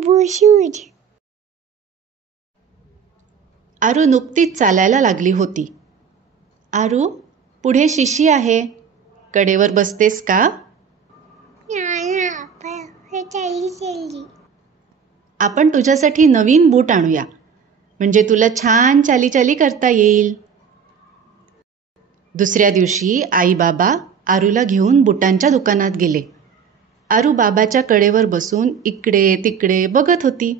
बुबू shoes. आरू नुकतीच चालायला लागली होती. आरू, पुढे शिशी आहे, कडेवर बसतेस का? आपण तुझ्यासाठी नवीन बूट आणूया, म्हणजे तुला छान चाली चाली करता येईल. दुसऱ्या दिवशी आई बाबा आरूला घेऊन बुटांच्या दुकानात गेले. आरू बाबाच्या कडेवर बसून इकडे तिकडे बघत होती.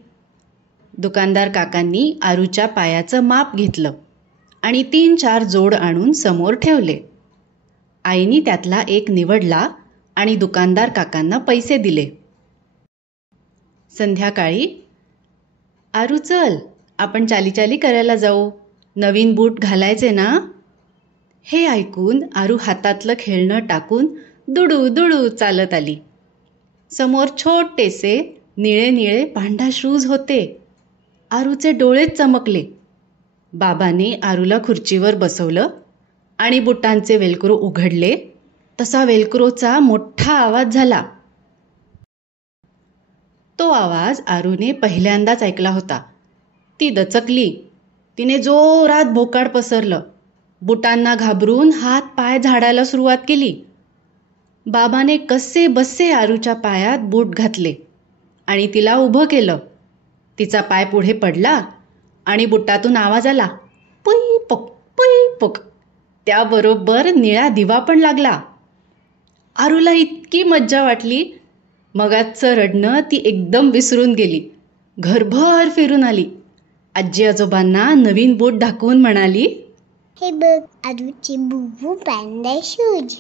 दुकानदार काकांनी आरूच्या पायाचं माप घेतलं आणि 3-4 जोड आणून समोर ठेवले. आईनी त्यातला एक निवडला आणि दुकानदार काकांना पैसे दिले. संध्याकाळी, आरू चल, आपण चाली चाली करायला जाऊ, नवीन बूट घालायचे ना? हे ऐकून आरू हातातलं खेळणं टाकून दुडू दुडू चालत आली. समोर छोटेसे निळे निळे पांढा शूज होते. आरूचे डोळेच चमकले. बाबाने आरूला खुर्चीवर बसवलं आणि बुटांचे वेलक्रो उघडले. तसा वेलक्रोचा मोठा आवाज झाला. तो आवाज आरूने पहिल्यांदाच ऐकला होता. ती दचकली. तिने जोरात भोकाड पसरलं. बुटांना घाबरून हात पाय झाडायला सुरुवात केली. बाबाने कसे बसे आरूच्या पायात बूट घातले आणि तिला उभं केलं. तिचा पाय पुढे पडला आणि बुटातून आवाज आला, पुई पुक पुई पुक. त्याबरोबर निळा दिवा पण लागला. आरूला इतकी मज्जा वाटली, मगाचचं रडणं ती एकदम विसरून गेली. घरभर फिरून आली. आजी आजोबांना नवीन बूट दाखवून म्हणाली, हे बघ, आरूचे बुबू पॅन्डा शूज.